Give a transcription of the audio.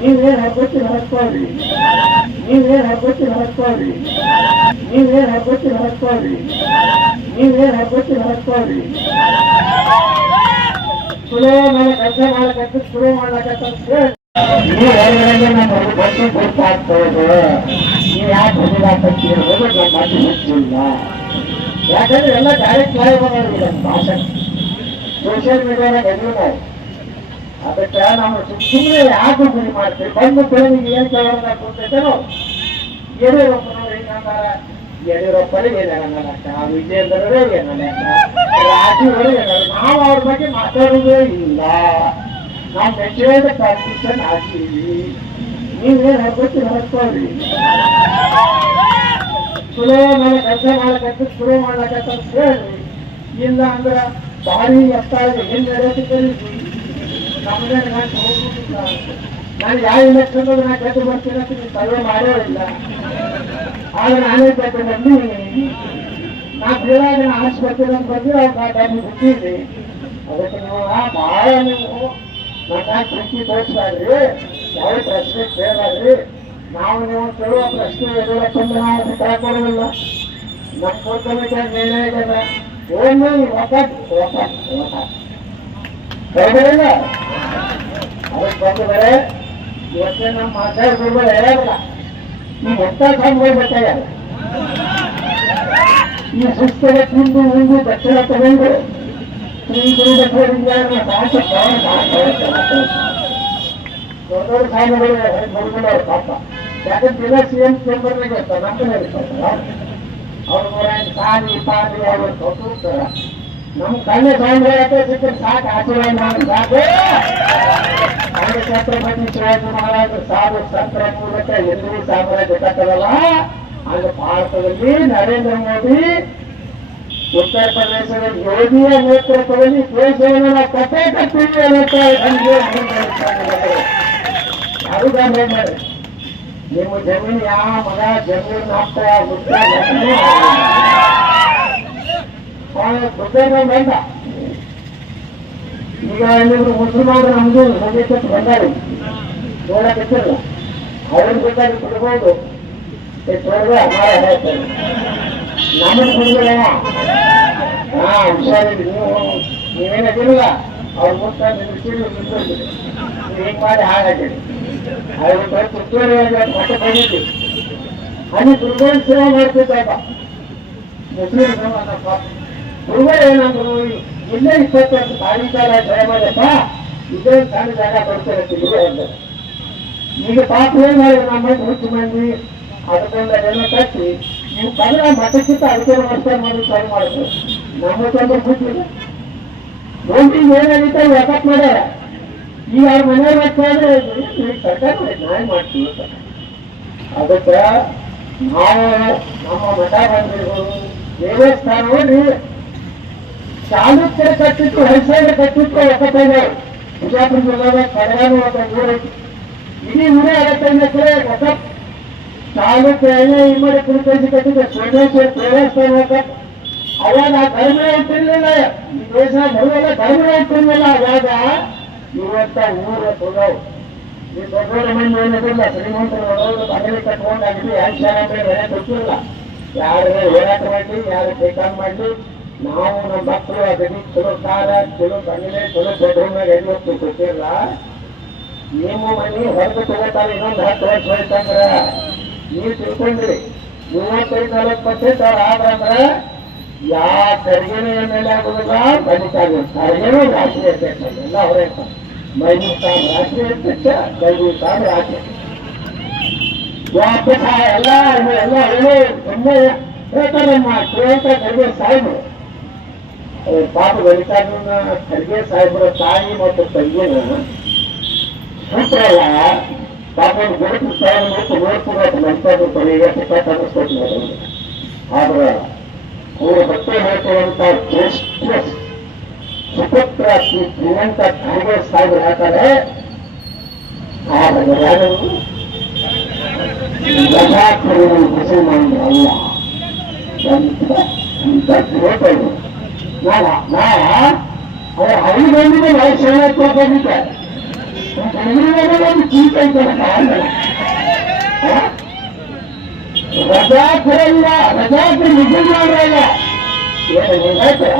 ನೀವೇನ್ ಹರ್ಕೊಡ್ತೀನಿ ಹರ್ಕೊಳ್ರಿ, ನೀವೇನ್ ಹರ್ಕೊಡ್ತೀನಿ ಹರ್ಕೊಳ್ರಿ, ನೀವೇನ್ ಹರ್ಕೊಡ್ತೀನಿ ಹರ್ಕೊಳ್ರಿ, ನೀವೇನ್ ಹರ್ಕೊಡ್ತೀನಿ ಹರ್ಕೊಳ್ರಿ. ಚಲೋ ಕೆಲಸ ಮಾಡಕತ್ತ ಶುರು ಮಾಡ್ಲಕತ್ತ ನೀವು ಹೊರಗಡೆ ನಮ್ಗೆ ಬಸ್ಸು ಗೊತ್ತಾಗ್ತದೆ. ನೀವು ಯಾಕೆ ಹೊರಗಾಕತ್ತೀರ ಹೋಗೋದು ನಮ್ಮ ಮಾತು ಗೊತ್ತಿಲ್ಲ. ಯಾಕಂದ್ರೆ ಎಲ್ಲ ಡೈರೆಕ್ಟ್ ಲೈವ್ ಬಂದಿದೆ ನಮ್ಮ ಭಾಷೆ ಸೋಷಿಯಲ್ ಮೀಡಿಯಾದಾಗ ಎದುರು ನಾವು. ಅದಕ್ಕೆ ನಾವು ಸುಮ್ಮನೆ ಯಾಕೆ ಗುರಿ ಮಾಡ್ತೀವಿ. ಬಂದು ಬೆಳಗ್ಗೆ ಏನ್ ಕೇಳೋದ ಗೊತ್ತೈತೇನೋ, ಯಡಿಯೂರಪ್ಪನವ್ರು ಏನಂದಾರ, ಯಡಿಯೂರಪ್ಪರೇ ಏನಾಗಲ್ಲ ಲೆಕ್ಕ, ವಿಜಯೇಂದ್ರರೇ ಏನಲ್ಲ ಲೆಕ್ಕ, ರಾಜೀವರೇ ಏನಲ್ಲ. ನಾವು ಅವ್ರ ಬಗ್ಗೆ ಮಾತಾಡೋದೇ ಇಲ್ಲ. ನಾವು ಮೆಚೂರ್ಡ್ ಕಾಂಪಿಟೇಷನ್ ಆಗ್ತೀವಿ. ನೀವೇನ್ ಹರ್ಕೊಡ್ತೀನಿ ಹರ್ಕೊಳ್ರಿ. ಚಲೋ ಕೆಲಸ ಮಾಡಕತ್ತ ಶುರು ಮಾಡ್ಲಕತ್ತ ಅಂತ ಹೇಳ್ರಿ. ಇಲ್ಲ ಅಂದ್ರ ಭಾರಿ ಎತ್ತಾಗಿ ಹಿಂದೆ ನಡೆಸಿದ್ದೀವಿ. ನಮ್ದೇ ನಾನು ಹೋಗುದಿಲ್ಲ. ನಾನು ಯಾವ ಇಲೆಕ್ಷನ್ ನಾ ಗೆದ್ದು ಬರ್ತೀನಿ ಅಂತ ನೀವು ಸರ್ವೆ ಮಾಡೋ ಇಲ್ಲ. ಆಗ ನಾನೇ ಗೆದ್ದು ಬಂದೀನಿ. ನಾ ಬೇರಾಗ ಆಸ್ಪತ್ರೆ ಅಂತ ಬಂದು ಅವ್ರು ಬಿಟ್ಟಿದ್ರಿ. ಅದಕ್ಕೆ ನೀವು ಬಹಳ ನೀವು ನನ್ನ ಪ್ರೀತಿ ತೋರಿಸ್ಬಾರ್ರಿ, ಯಾವ ಪ್ರಶ್ನೆ ಕೇಳಾದ್ರಿ. ನಾವು ನೀವು ಕೇಳುವ ಪ್ರಶ್ನೆ ಯಡಿಯೂರಪ್ಪಂದು ನಾವು ಉತ್ತರ ಕೊಡೋದಿಲ್ಲ. ನಮ್ಮ ಕೋರ್ಕಮಿಟಿ ನಿರ್ಣಯ ಇದೆಲ್ಲ ಓನ್ಲಿ ಬರೋದಿಲ್ಲ. ಅದಕ್ಕೆ ಬಂದಿದ್ದಾರೆ. ಇವತ್ತೇ ನಮ್ಮ ಮಾತಾಡ್ಕೊಂಡು ಹೇಳಲ್ಲ. ಈ ಮೊತ್ತ ಸಾಂಗ್ಗಳು ಬೇಕಾಗ್ಯಾರ. ಈ ಸುಸ್ತಗೆ ತಿಂದು ಉಂಡು ದಕ್ಷಿಣ ತಗೊಂಡು ದೊಡ್ಡ ಸಾಧನೆಗಳು ಬರುವುದವ್ರು ಪಾಪ. ಯಾಕಂದ್ರೆ ಸಿಎಂ ಚೇಂಬರ್ನಾಗ ಇರ್ತಾರೆ, ನಮ್ಮನೆ ಇರ್ತಾರಲ್ಲ ಅವ್ರು ಸಾಲಿ ಪಾಲಿ ಅವ್ರು ಕೊಟ್ಟಿರ್ತಾರ. ನಮ್ಮ ಕಣ್ಣ ಸಾಂಗ್ರೆ ಸಿಕ್ಕ ಸಾಕು, ಆಚರಣೆ ಮಾಡಿ ಸಾಕು. ಛತ್ರಪತಿ ಶಿವಾಜಿ ಮಹಾರಾಜರು ಸಾಧು ಸಂತರ ಮೂಲಕ ಹಿಂದೂ ಸಾಮ್ರಾಜ್ಯ ಕಟ್ಟದಲ್ಲ. ಆಗ ಭಾರತದಲ್ಲಿ ನರೇಂದ್ರ ಮೋದಿ ಉತ್ತರ ಪ್ರದೇಶದ ಯೋಗಿಯ ನೇತೃತ್ವದಲ್ಲಿ ದೇಶವನ್ನು ಕಟ್ಟೆ ಕಟ್ತೀವಿ ಅನ್ನೋ ಯಾರು ಗಾಂಧಿ ಮಾಡಿ. ನಿಮ್ಮ ಜಮೀನು ಯಾವ ಮಗ ಜಮೀನು ಹಾಕ್ತಾ ಬುದ್ಧ ಬಂದ. ಈಗ ಇನ್ನೊಬ್ರು ಮುಸಲ್ಮಾನರು ನಮ್ದು ಸಂದೇಶಕ್ಕೆ ಬಂದಾರೆ, ನೋಡಕ್ಕಿಲ್ಲ. ಅವ್ರಿಗೆ ಬೇಕಾದ್ರೆ ಬಿಡ್ಬೋದು, ತೊಳೆದ ಅಮಾರ ಹೇಳ್ತಾರೆ. ನಮಗೆ ಬಿಡುಗಡೆ ಹುಷಾರಿದ್ರಿ. ನೀವೇನದಿರಲ್ಲ ಅವ್ರ ಮುಟ್ಟ ನಿಲ್ಲಿಸಿದ್ರು ನಿಂತಿರ್ತೀರಿ. ನೀವು ಹಿಂಗೆ ಮಾಡಿ ಹಾಳಾಗಿರಿ. ಅವ್ರ ತುತ್ತೂರಿಯಾಗಿ ಮಠ ಬಂದಿದ್ವಿ. ಅಲ್ಲಿ ದುರ್ಗೋಳ ಸೇವೆ ಮಾಡ್ತಿದ್ದಾಗ ಮುಸ್ಲಿಂ ದುರ್ಗೋಳ ಏನಂದ್ರು, ಇಲ್ಲೇ 20 ವರ್ಷ ಬಾಡಿ ಕಾಲ ಜಯ ಮಾಡಪ್ಪ, ಇದೇ ಸಣ್ಣ ಜಾಗ ಕೊಡ್ತಿರ್ತೀವಿ ಅಂತಾರೆ. ಈಗ ಪಾಪ ಏನ್ ಮಾಡಿದ್ರು, ನಮ್ಮ ಹುಚ್ಚು ಮಂದಿ ಅದಕ್ಕೊಂದೆಲ್ಲ ಕಟ್ಟಿ ನೀವು ಕನ್ನಡ ಮಠಕ್ಕಿಂತ ಅದಕ್ಕೆ ನಮಸ್ಕಾರ ಮಾಡಿ ಚಾಲು ಮಾಡಿದ್ರು. ನಮ್ಮ ತಂದೆ ಬಿಟ್ಟಿಲ್ಲ. ನೋಟಿಗೆ ಏನಾಗಿತ್ತು ವ್ಯಾಪಾರ ಮಾಡ್ಯಾರ. ಈಗ ಅವ್ರ ಮನೆಯವ್ರು ಹಾಕಿದ್ರೆ ಸರ್ಕಾರ ನ್ಯಾಯ ಮಾಡ್ತೀವಿ. ಅದಕ್ಕೆ ನಾವು ನಮ್ಮ ಮಠ ಬಂದಿರ್ಬೋದು, ದೇವಸ್ಥಾನ ನೋಡ್ರಿ ಚಾಲುಕ್ಯರ ಕಟ್ಟಿತ್ತು, ಹೈಸೈಡ್ ಕಟ್ಟಿತ್ತು. ಒಕ್ಕತ್ತೈದು ಬಿಜಾಪುರ ಜಿಲ್ಲೆಯ ಕಡಗಾನು ಒಂದು ಊರೈತಿ. ಇಡೀ ಊರೇ 55 ಎಕರೆ ಹೊಸ ಚಾಲುಕ್ಯ ಇಮ್ಮಡಿ ಕುರಿತೈಸಿ ಕಟ್ಟಿದ್ದೆ. ಸೋಮೇಶ್ವರ ದೇವಸ್ಥಾನ ಹೋಗಕ್ಕೆ ಅವಾಗ ಧರ್ಮ ಇಟ್ಟಿರ್ಲಿಲ್ಲ. ಈ ದೇಶ ಬರುವೆಲ್ಲ ಧರ್ಮ ಇಟ್ಟಿರ್ಲಿಲ್ಲ. ಅವಾಗ ಇವತ್ತ ಊರ ತೊಗವು ಈ ದೊಡ್ಡ ಮಂದಿ ಏನಿದಿಲ್ಲ, ಶ್ರೀಮಂತರು ಬರೋದು ಮನೇಲಿ ಕಟ್ಕೊಂಡಾಗಿದ್ವಿ. ಯಾರು ಶಾಲೆ ಮನೆ ಗೊತ್ತಿಲ್ಲ. ಯಾರು ಹೋರಾಟ ಮಾಡಲಿ, ಯಾರು ಬೇಕಾದ್ ಮಾಡಲಿ, ನಾವು ನಮ್ಮ ಮಕ್ಕಳು ಅದಕ್ಕೆ ಚಲೋ ಕಾರ, ಚಲೋ ಬಂಗಲೆ, ಚಲೋ ಬೆಡ್ರೂಮ್ನಾಗ ಎಲ್ಲಿ ಗೊತ್ತಿಲ್ಲ. ನಿಮ್ಮ ಮನೆ ಹೊರಗೆ ತಗೋತಾರೆ. ಇನ್ನೊಂದು 10 ವರ್ಷ ಹೋಯ್ತಂದ್ರ ನೀವು ತಿಳ್ಕೊಂಡ್ರಿ 35-40% ಅವ್ರು ಆದ್ರಂದ್ರ ಯಾವ ತೆರಿಗೆನೂ ಎಮ್ಮೆಲ್ಲೆ ಆಗೋದಿಲ್ಲ. ಬಲಿತಾಗ ತೆರಿಗೆನೂ ರಾಷ್ಟ್ರೀಯ ಅಧ್ಯಕ್ಷ ಎಲ್ಲ ಅವರೇ ಇರ್ತಾರೆ. ಮೈದೂರು ಸಾಹೇಬ್ ರಾಷ್ಟ್ರೀಯ ಅಧ್ಯಕ್ಷ, ಮೈದೂರು ಸಾಹೇಬ್ ರಾಜ್ಯ ಎಲ್ಲ ಎಲ್ಲ ಹೇಳಿ ತುಂಬಾ ಹೇಳ್ತಾರೆ. ನಮ್ಮ ಶ್ರೀಮಂತ ಖರ್ಗೆ ಸಾಹೇಬರು ಪಾಪ ಬಲಿತಾಗನ ಖರ್ಗೆ ಸಾಹೇಬರ ತಾಯಿ ಮತ್ತು ತಂಗಿನ ಸೂತ್ರಲ್ಲ ಪಾಪ ಗುರುತು ಸಾಹೇಬ್ ನೋಡ್ಕೊಂಡು ಮಂತ್ರಿ ಕೊನೆಗೆ ಟಿಕೆಟ್ ಅನ್ನಿಸ್ಕೊಟ್ಟು ನೋಡೋದು. ಆದ್ರೆ ಅವರು ಬಟ್ಟೆ ಹೇಳ್ಕೊಳ್ಳುವಂತ ಶ್ರೇಷ್ಠ ಸುಪುತ್ರ ಶ್ರೀ ಶ್ರೀಮಂತ ಖರ್ಗೆ ಸಾಹೇಬರು ಹೇಳ್ತಾರೆ, ಆದ್ರೆ ಯಾರು ಮುಸಲ್ಮಾನರು ಅಲ್ಲ ಅಂತ ಅವ್ರ ಹಳ್ಳಿ ಬಂದಿದೆ. ವಯಸ್ಸು ಬಂದಿದ್ದಾರೆ ಒಂದು ಚೀಟ ರಜಾ ಕೊಡಲ್ಲ ರಜಾ ನಿಜ ಮಾಡ್ರಲ್ಲ ಏನು